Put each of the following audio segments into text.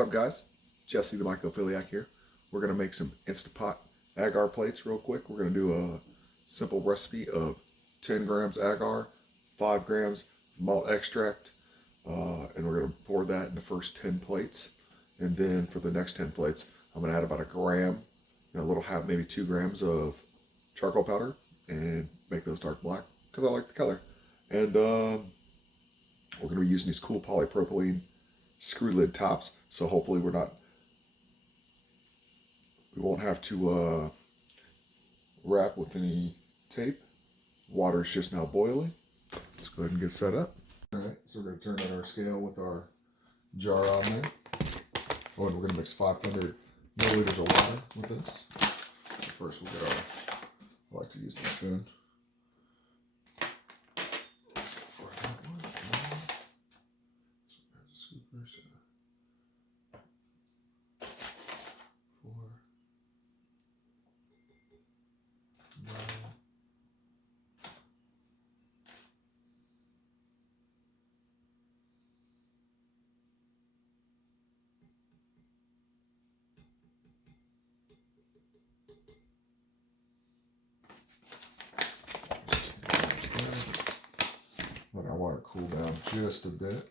What's up, guys? Jesse the Mycophiliac here. We're going to make some Instapot agar plates real quick. We're going to do a simple recipe of 10 grams agar, 5 grams malt extract, and we're going to pour that in the first 10 plates. And then for the next 10 plates, I'm going to add about a gram, and a little half, maybe 2 grams of charcoal powder, and make those dark black because I like the color. And we're going to be using these cool polypropylene screw lid tops, so hopefully we won't have to wrap with any tape. Water's just now boiling. Let's go ahead and get set up. All right, so we're going to turn on our scale with our jar on there. Oh, and we're going to mix 500 milliliters of water with this. So first we'll get our, I like to use the spoon. For that one. So there's a scooper. So 4, 9. Let our water cool down just a bit.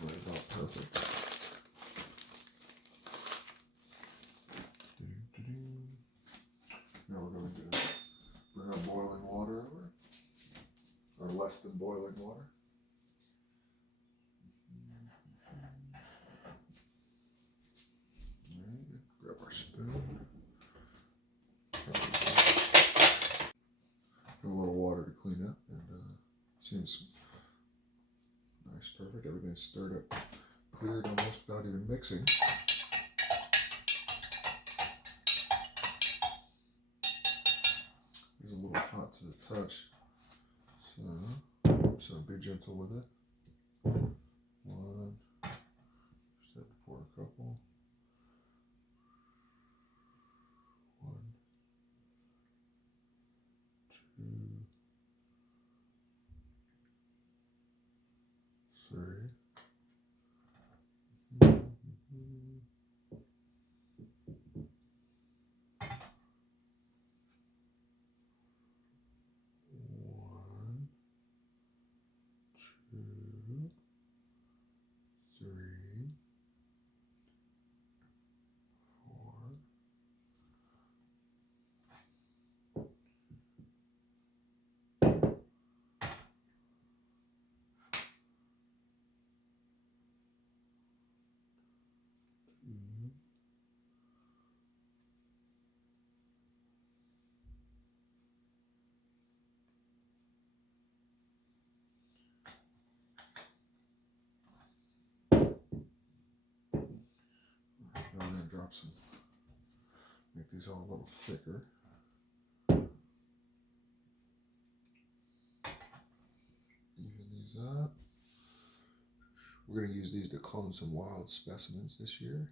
Right about perfect. Now we're going to bring our boiling water over, or less than boiling water. Right, grab our spoon. Give a little water to clean up, and seems nice, perfect. Everything's stirred up, cleared almost without even mixing. It's a little hot to the touch, so be gentle with it. One, just have to pour a couple. 1, 2, 3. One, 2, 3, 4. Now we're going to drop some, make these all a little thicker. Even these up. We're going to use these to clone some wild specimens this year.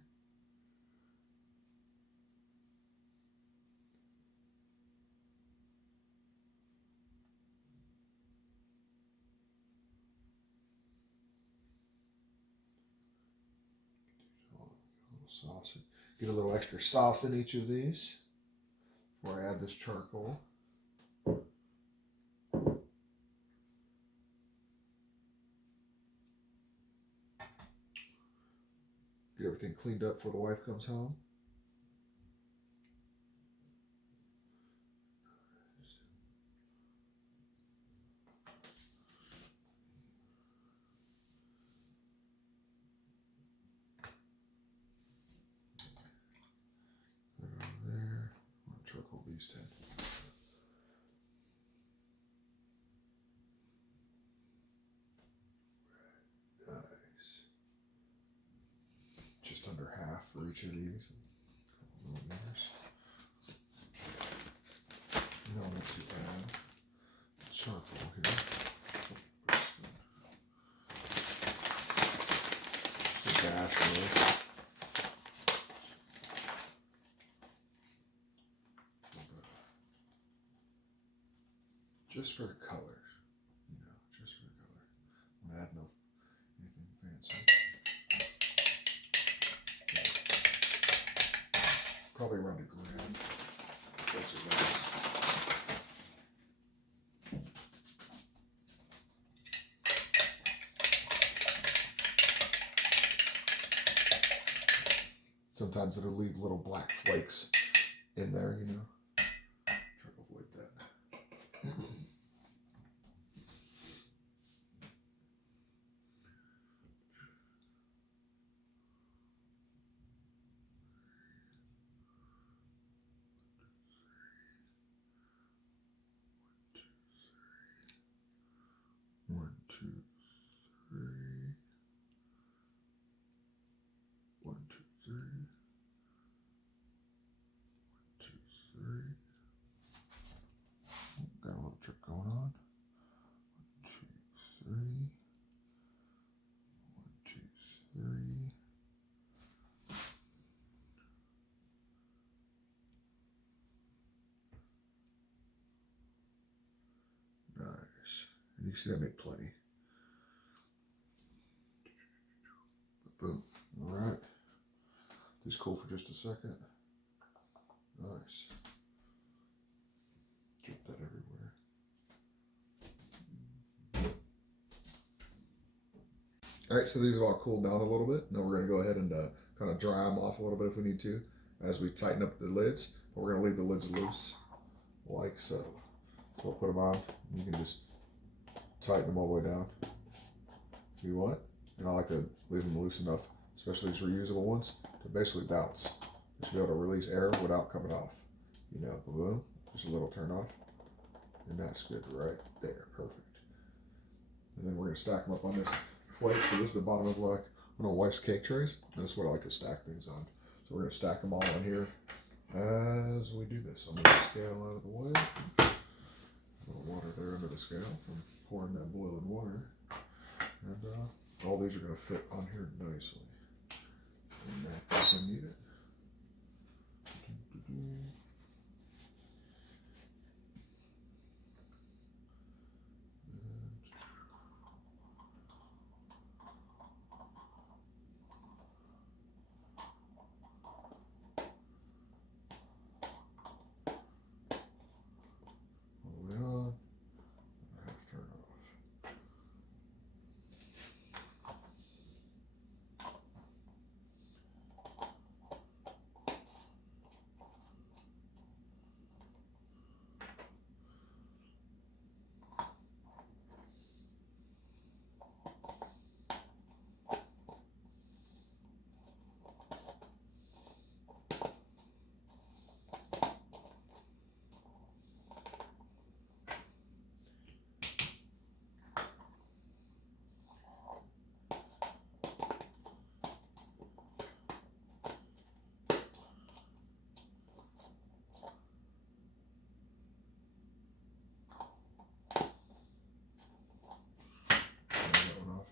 Sauce. Get a little extra sauce in each of these before I add this charcoal. Get everything cleaned up before the wife comes home. There. I'll charcoal these 10. for each of these. Millimeters. Now I want to add charcoal here. Just a dash really. Just for the colors, you know, just for the color. I'm gonna add no anything fancy. Probably around a gram. Plus or less. Sometimes it'll leave little black flakes in there, you know. Try to avoid that. One, two, three. 1, 2, 3. 1, 2, 3. Got a little trick going on. 1, 2, 3. 1, 2, 3. Nice. And you see I made plenty. Boom. All right. These cool for just a second. Nice. Drip that everywhere. All right, so these have all cooled down a little bit. Now we're going to go ahead and kind of dry them off a little bit if we need to as we tighten up the lids. But we're going to leave the lids loose like so. So we'll put them on. You can just tighten them all the way down if you want. And I like to leave them loose enough, especially these reusable ones, to basically bounce. Just be able to release air without coming off. You know, boom, just a little turn off. And that's good right there, perfect. And then we're gonna stack them up on this plate. So this is the bottom of like one of my wife's cake trays. And this is what I like to stack things on. So we're gonna stack them all on here as we do this. I'm gonna scale out of the way. A little water there under the scale from pouring that boiling water. And all these are going to fit on here nicely. And if I need it. All the way on. Half turn off.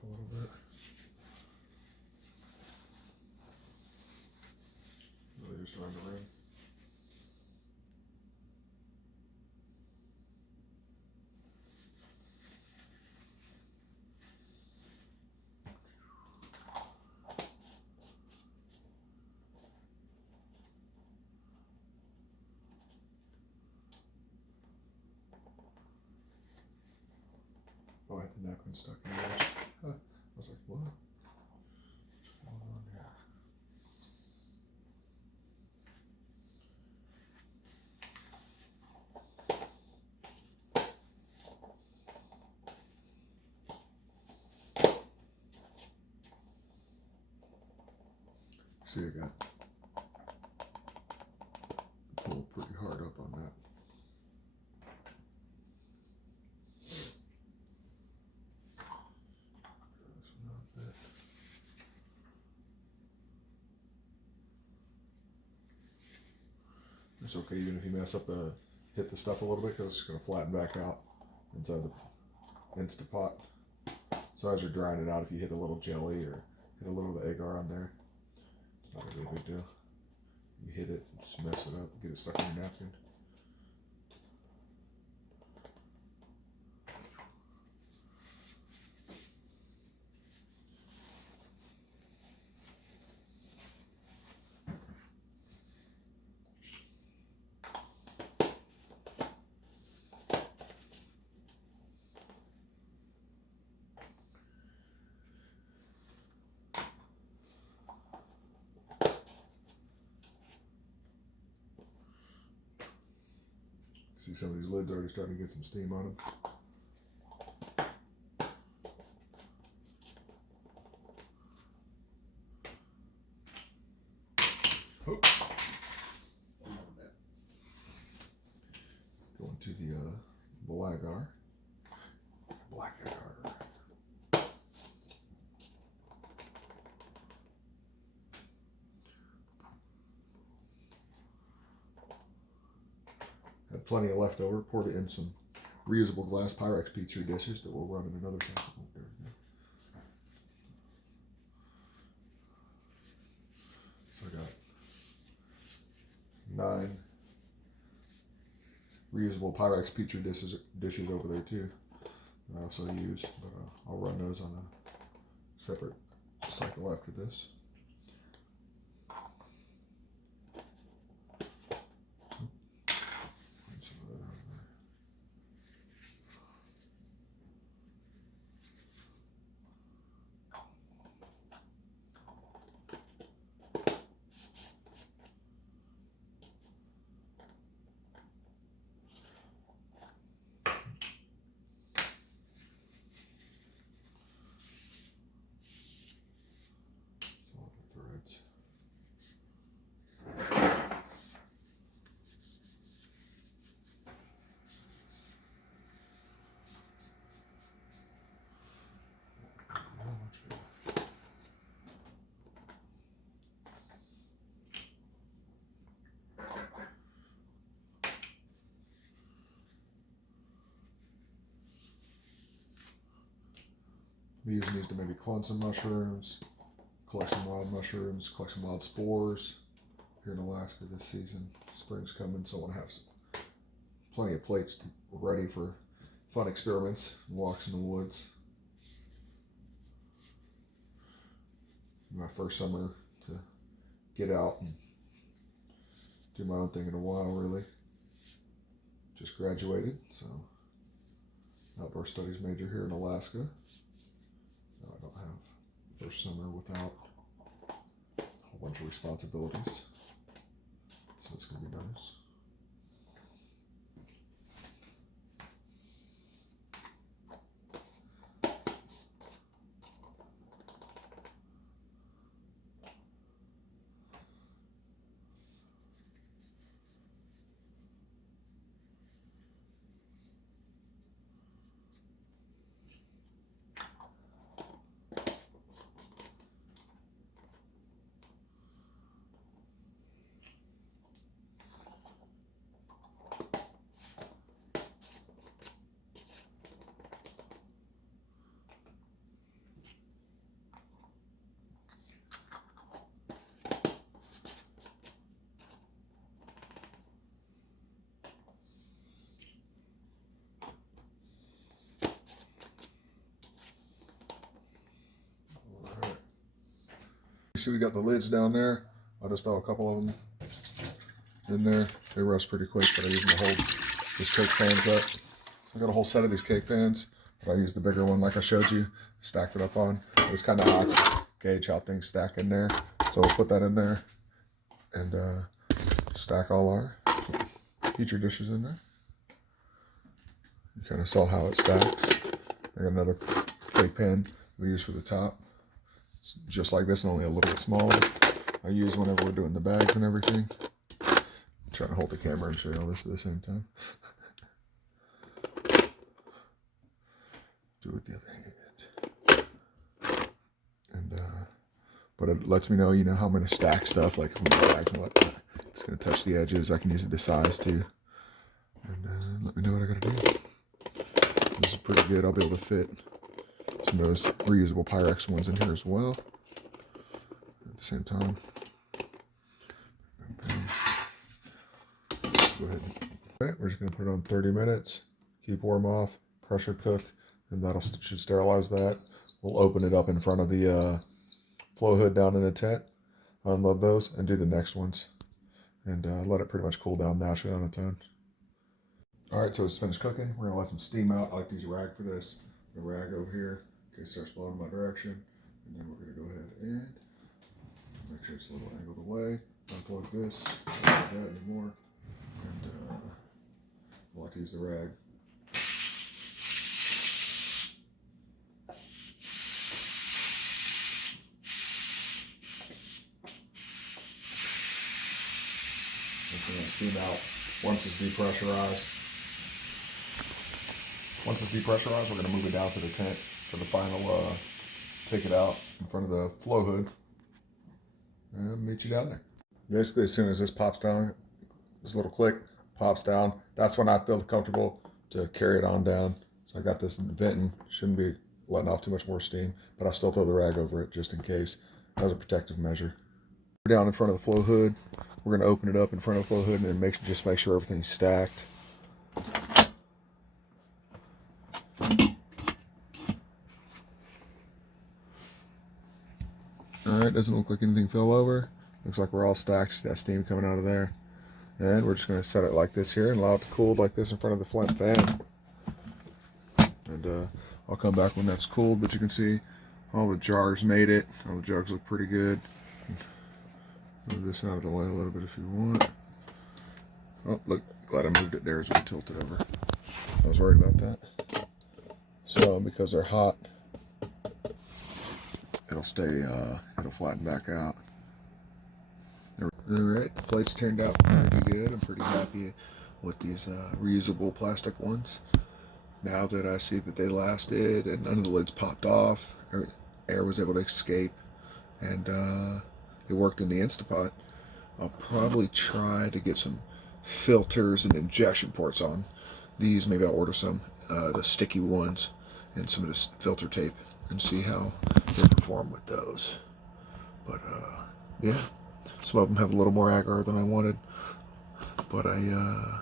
A little bit. Really just around the ring. Oh, I had the napkin stuck in there. Huh. I was like, what? What's going on here? See, I got pulled pretty hard up on that. This one out a bit. It's okay even if you mess up hit the stuff a little bit, because it's going to flatten back out inside the Instapot. So as you're drying it out, if you hit a little jelly or hit a little of the agar on there, it's not really a big deal. You hit it, just mess it up, get it stuck in your napkin. See some of these lids already starting to get some steam on them. Oh. Going to the Agar. Black Agar. Had plenty of leftover. Poured it in some reusable glass Pyrex petri dishes that we'll run in another sample. There we go. So I got 9 reusable Pyrex petri dishes over there too that I also use, but I'll run those on a separate cycle after this. I'm using these to maybe clone some mushrooms, collect some wild mushrooms, collect some wild spores here in Alaska this season. Spring's coming, so I want to have plenty of plates ready for fun experiments and walks in the woods. My first summer to get out and do my own thing in a while, really. Just graduated, so outdoor studies major here in Alaska. No, I don't have first summer without a whole bunch of responsibilities, so it's going to be nice. You see we got the lids down there. I'll just throw a couple of them in there. They rust pretty quick, but I use them to hold these cake pans up. I got a whole set of these cake pans, but I use the bigger one like I showed you, stacked it up on. It was kind of hot to gauge how things stack in there. So we'll put that in there and stack all our petri dishes in there. You kind of saw how it stacks. I got another cake pan we use for the top. It's just like this, only a little bit smaller. I use whenever we're doing the bags and everything. I'm trying to hold the camera and show you all this at the same time. Do it with the other hand. And but it lets me know, how I'm gonna stack stuff, like from the bags and whatnot. Just gonna touch the edges. I can use it to size too. And let me know what I gotta do. This is pretty good. I'll be able to fit some of those reusable Pyrex ones in here as well at the same time. Go ahead. Okay, we're just gonna put it on 30 minutes. Keep warm off. Pressure cook, and that'll should sterilize that. We'll open it up in front of the flow hood down in the tent, unload those, and do the next ones, and let it pretty much cool down naturally on its own. All right, so it's finished cooking. We're gonna let some steam out. I like to use a rag for this. A rag over here in case it starts blowing in my direction, and then we're gonna go ahead and make sure it's a little angled away. Unplug this, don't do that anymore, and I like to use the rag. Steam out once it's depressurized. Once it's depressurized, we're going to move it down to the tent for the final take it out in front of the flow hood and meet you down there. Basically, as soon as this pops down, this little click pops down, that's when I feel comfortable to carry it on down. So I got this venting, shouldn't be letting off too much more steam, but I still throw the rag over it just in case as a protective measure. Down in front of the flow hood, we're going to open it up in front of the flow hood and then just make sure everything's stacked. Alright, doesn't look like anything fell over. Looks like we're all stacked. See that steam coming out of there. And we're just going to set it like this here and allow it to cool like this in front of the flint fan. And I'll come back when that's cooled, but you can see all the jars made it. All the jugs look pretty good. Move this out of the way a little bit if you want. Oh, look, glad I moved it there as we tilted over. I was worried about that. So, because they're hot, it'll stay, it'll flatten back out. Alright, the plates turned out pretty good. I'm pretty happy with these reusable plastic ones. Now that I see that they lasted and none of the lids popped off, air was able to escape, and it worked in the Instapot. I'll probably try to get some filters and injection ports on these. Maybe I'll order some, the sticky ones, and some of this filter tape and see how they perform with those. But yeah, some of them have a little more agar than I wanted, but I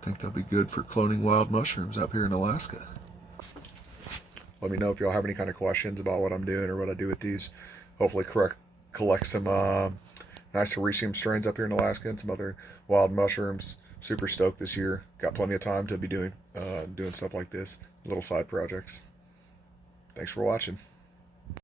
think they'll be good for cloning wild mushrooms up here in Alaska. Let me know if y'all have any kind of questions about what I'm doing or what I do with these. Hopefully collect some nice Hericium strains up here in Alaska and some other wild mushrooms. Super stoked this year. Got plenty of time to be doing stuff like this, little side projects. Thanks for watching.